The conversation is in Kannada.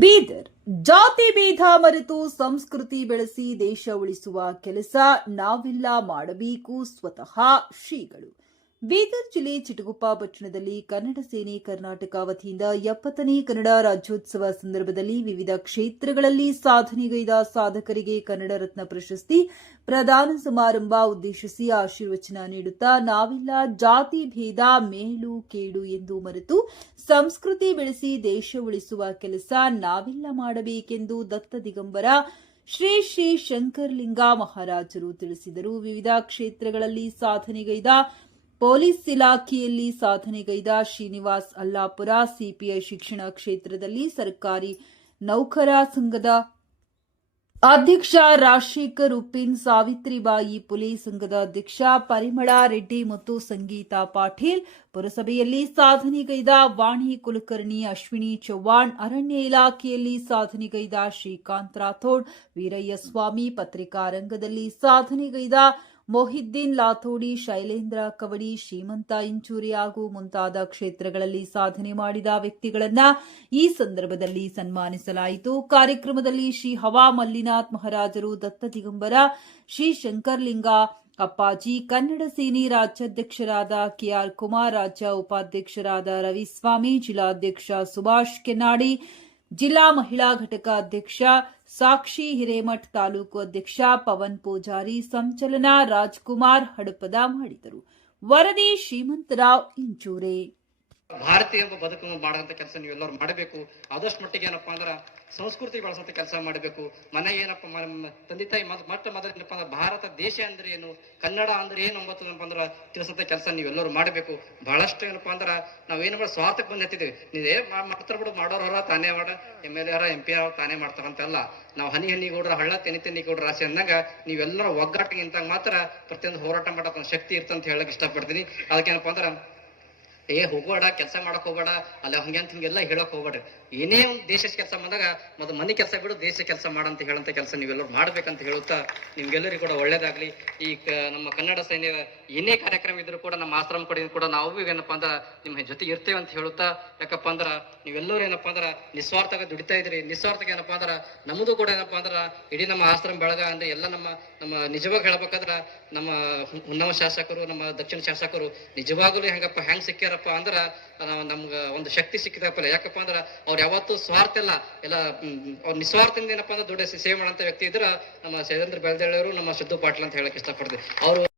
ಬೀದರ್ ಜಾತಿ ಭೇದ ಮರೆತು ಸಂಸ್ಕೃತಿ ಬೆಳೆಸಿ ದೇಶ ಉಳಿಸುವ ಕೆಲಸ ನಾವೆಲ್ಲ ಮಾಡಬೇಕು ಸ್ವತಃ ಶ್ರೀಗಳು. ಬೀದರ್ ಜಿಲ್ಲೆ ಚಿಟಗುಪ್ಪ ಪಟ್ಟಣದಲ್ಲಿ ಕನ್ನಡ ಸೇನೆ ಕರ್ನಾಟಕ ವತಿಯಿಂದ 70ನೇ ಕನ್ನಡ ರಾಜ್ಯೋತ್ಸವ ಸಂದರ್ಭದಲ್ಲಿ ವಿವಿಧ ಕ್ಷೇತ್ರಗಳಲ್ಲಿ ಸಾಧನೆಗೈದ ಸಾಧಕರಿಗೆ ಕನ್ನಡ ರತ್ನ ಪ್ರಶಸ್ತಿ ಪ್ರದಾನ ಸಮಾರಂಭ ಉದ್ದೇಶಿಸಿ ಆಶೀರ್ವಚನ ನೀಡುತ್ತಾ ನಾವೆಲ್ಲ ಜಾತಿ ಭೇದ ಮೇಲು ಕೇಡು ಎಂದು ಮರೆತು ಸಂಸ್ಕೃತಿ ಬೆಳೆಸಿ ದೇಶ ಉಳಿಸುವ ಕೆಲಸ ನಾವೆಲ್ಲ ಮಾಡಬೇಕೆಂದು ದತ್ತ ದಿಗಂಬರ ಶ್ರೀ ಶ್ರೀ ಶಂಕರಲಿಂಗ ಮಹಾರಾಜರು ತಿಳಿಸಿದರು. ವಿವಿಧ ಕ್ಷೇತ್ರಗಳಲ್ಲಿ ಸಾಧನೆಗೈದ ಪೊಲೀಸ್ ಇಲಾಖೆಯಲ್ಲಿ ಸಾಧನೆಗೈದ ಶ್ರೀನಿವಾಸ್ ಅಲ್ಲಾಪುರ, ಸಿಪಿಐ ಶಿಕ್ಷಣ ಕ್ಷೇತ್ರದಲ್ಲಿ ಸರ್ಕಾರಿ ನೌಕರ ಸಂಘದ ಅಧ್ಯಕ್ಷ ರಾಜಶೇಖರ್ ಉಪ್ಪಿನ್, ಸಾವಿತ್ರಿಬಾಯಿ ಪುಲೆ ಸಂಘದ ಅಧ್ಯಕ್ಷ ಪರಿಮಳ ರೆಡ್ಡಿ ಮತ್ತು ಸಂಗೀತಾ ಪಾಟೀಲ್, ಪುರಸಭೆಯಲ್ಲಿ ಸಾಧನೆಗೈದ ವಾಣಿ ಕುಲಕರ್ಣಿ, ಅಶ್ವಿನಿ ಚೌಹಾಣ್, ಅರಣ್ಯ ಇಲಾಖೆಯಲ್ಲಿ ಸಾಧನೆಗೈದ ಶ್ರೀಕಾಂತ್ ರಾಥೋಡ್, ವೀರಯ್ಯ ಸ್ವಾಮಿ, ಪತ್ರಿಕಾ ರಂಗದಲ್ಲಿ ಸಾಧನೆಗೈದ ಮೊಹಿದ್ದೀನ್ ಲಾಥೋಡಿ, ಶೈಲೇಂದ್ರ ಕವಡಿ, ಶ್ರೀಮಂತ ಇಂಚೂರಿ ಹಾಗೂ ಮುಂತಾದ ಕ್ಷೇತ್ರಗಳಲ್ಲಿ ಸಾಧನೆ ಮಾಡಿದ ವ್ಯಕ್ತಿಗಳನ್ನ ಈ ಸಂದರ್ಭದಲ್ಲಿ ಸನ್ಮಾನಿಸಲಾಯಿತು. ಕಾರ್ಯಕ್ರಮದಲ್ಲಿ ಶ್ರೀ ಹವಾ ಮಲ್ಲಿನಾಥ್ ಮಹಾರಾಜರು, ದತ್ತ ದಿಗಂಬರ, ಶ್ರೀ ಶಂಕರಲಿಂಗ ಅಪ್ಪಾಜಿ, ಕನ್ನಡ ಸೇನೆ ರಾಜ್ಯಾಧ್ಯಕ್ಷರಾದ ಕೆಆರ್ ಕುಮಾರ್, ರಾಜ್ಯ ಉಪಾಧ್ಯಕ್ಷರಾದ ರವಿಸ್ವಾಮಿ, ಜಿಲ್ಲಾಧ್ಯಕ್ಷ ಸುಭಾಷ್ ಕೆನ್ನಾಡಿ, ಜಿಲ್ಲಾ ಮಹಿಳಾ ಘಟಕ ಅಧ್ಯಕ್ಷ ಸಾಕ್ಷಿ ಹಿರೇಮಠ್, ತಾಲೂಕು ಅಧ್ಯಕ್ಷ ಪವನ್ ಪೂಜಾರಿ, ಸಂಚಲನ ರಾಜ್ಕುಮಾರ್ ಹಡಪದ ಮಾಡಿದರು. ವರದಿ ಶ್ರೀಮಂತರಾವ್ ಇಂಚೂರೆ. ಭಾರತೀಯ ಬದುಕನ್ನು ಮಾಡುವಂತ ಕೆಲಸ ನೀವೆಲ್ಲರೂ ಮಾಡಬೇಕು. ಆದಷ್ಟು ಮಟ್ಟಿಗೆ ಏನಪ್ಪಾ ಅಂದ್ರೆ ಸಂಸ್ಕೃತಿ ಬೆಳೆಸಂತ ಕೆಲಸ ಮಾಡಬೇಕು. ಮನೆಗೆ ಏನಪ್ಪಾ ತಂದೆ ತಾಯಿ ಮೊದಲ ಏನಪ್ಪಾ ಅಂದ್ರೆ ಭಾರತ ದೇಶ ಅಂದ್ರೆ ಏನು, ಕನ್ನಡ ಅಂದ್ರೆ ಏನು ಅಂಬತ್ತು ಅಂದ್ರೆ ತಿಳಿಸಂತ ಕೆಲಸ ನೀವೆಲ್ಲರೂ ಮಾಡಬೇಕು. ಬಹಳಷ್ಟು ಏನಪ್ಪಾ ಅಂದ್ರೆ ನಾವೇನು ಸ್ವಾರ್ಥಕ್ಕೆ ಬಂದು ಹತ್ತಿದ್ದೇವೆ. ನೀವೇ ಮಾಡ್ತಾರ ಬಿಡು, ಮಾಡೋರ ತಾನೇ ಮಾಡ, MLA MP ತಾನೇ ಮಾಡ್ತಾರಂತೆಲ್ಲ. ನಾವು ಹನಿ ಹನಿ ಗೌಡ್ರ ಹಳ್ಳ ತೆನಿ ತೆನಿ ಗೌಡ್ರ ರಾಶಿ ಅಂದಾಗ ನೀವೆಲ್ಲರೂ ಒಗ್ಗಟ್ಟಿಗೆ ಇಂತಾಗ ಮಾತ್ರ ಪ್ರತಿಯೊಂದು ಹೋರಾಟ ಮಾಡೋ ಶಕ್ತಿ ಇರ್ತಂತ ಹೇಳಕ್ ಇಷ್ಟಪಡ್ತೀನಿ. ಅದಕ್ಕೇನಪ್ಪಾ ಅಂದ್ರೆ ಹೋಗಬೇಡ, ಕೆಲಸ ಮಾಡಕ್ ಹೋಗ್ಬೇಡ, ಅಲ್ಲಿ ಹಂಗೆ ಅಂತ ಹಿಂಗೆಲ್ಲ ಹೇಳಕ್ ಹೋಗ್ಬೇಡ್ರಿ. ಏನೇ ಒಂದು ದೇಶದ ಕೆಲಸ ಬಂದಾಗ ಮೊದಲು ಮನೆ ಕೆಲಸ ಬಿಡು, ದೇಶ ಕೆಲಸ ಮಾಡಂತ ಹೇಳಂತ ಕೆಲಸ ನೀವೆಲ್ಲರೂ ಮಾಡ್ಬೇಕಂತ ಹೇಳುತ್ತಾ ನಿಮ್ಗೆಲ್ಲರಿಗೂ ಕೂಡ ಒಳ್ಳೇದಾಗ್ಲಿ. ಈ ನಮ್ಮ ಕನ್ನಡ ಸೈನ್ಯದ ಏನೇ ಕಾರ್ಯಕ್ರಮ ಇದ್ರು ಕೂಡ ನಮ್ಮ ಆಶ್ರಮ ಕಡೆಯಿಂದ ಕೂಡ ನಾವು ಏನಪ್ಪಾ ಅಂದ್ರ ನಿಮ್ಮ ಜೊತೆ ಇರ್ತೇವೆ ಅಂತ ಹೇಳುತ್ತಾ, ಯಾಕಪ್ಪ ಅಂದ್ರ ನೀವೆಲ್ಲರೂ ಏನಪ್ಪಾ ಅಂದ್ರ ನಿಸ್ವಾರ್ಥಗ ದುಡಿತಾ ಇದ್ರಿ. ನಿಸ್ವಾರ್ಥಕ್ಕೆ ಏನಪ್ಪಾ ಅಂದ್ರ ನಮ್ಮದು ಕೂಡ ಏನಪ್ಪಾ ಅಂದ್ರ ಇಡೀ ನಮ್ಮ ಆಶ್ರಮ ಬೆಳಗ ಅಂದ್ರೆ ಎಲ್ಲ ನಮ್ಮ ನಿಜವಾಗಿ ಹೇಳ್ಬೇಕಾದ್ರ ನಮ್ಮ ಉನ್ನವ ಶಾಸಕರು, ನಮ್ಮ ದಕ್ಷಿಣ ಶಾಸಕರು ನಿಜವಾಗ್ಲೂ ಹೆಂಗ್ ಸಿಕ್ಕ್ಯಾರಪ್ಪ ಅಂದ್ರ ನಮ್ಗ ಒಂದು ಶಕ್ತಿ ಸಿಕ್ಕಿದಪ್ಪ. ಯಾಕಪ್ಪ ಅಂದ್ರ ಅವ್ರು ಯಾವತ್ತೂ ಸ್ವಾರ್ಥ ಇಲ್ಲ, ಅವ್ರ ನಿಸ್ವಾರ್ಥದಿಂದ ಏನಪ್ಪಾ ಅಂದ್ರೆ ದೊಡ್ಡ ಸೇವೆ ಮಾಡಂತ ವ್ಯಕ್ತಿ ಇದ್ರ ನಮ್ಮ ಶೈಲೇಂದ್ರ ಬೆಳ್ದೇಳವರು, ನಮ್ಮ ಸಿದ್ದು ಪಾಟೀಲ್ ಅಂತ ಹೇಳಕ್ ಇಷ್ಟಪಡ್ತೀವಿ. ಅವರು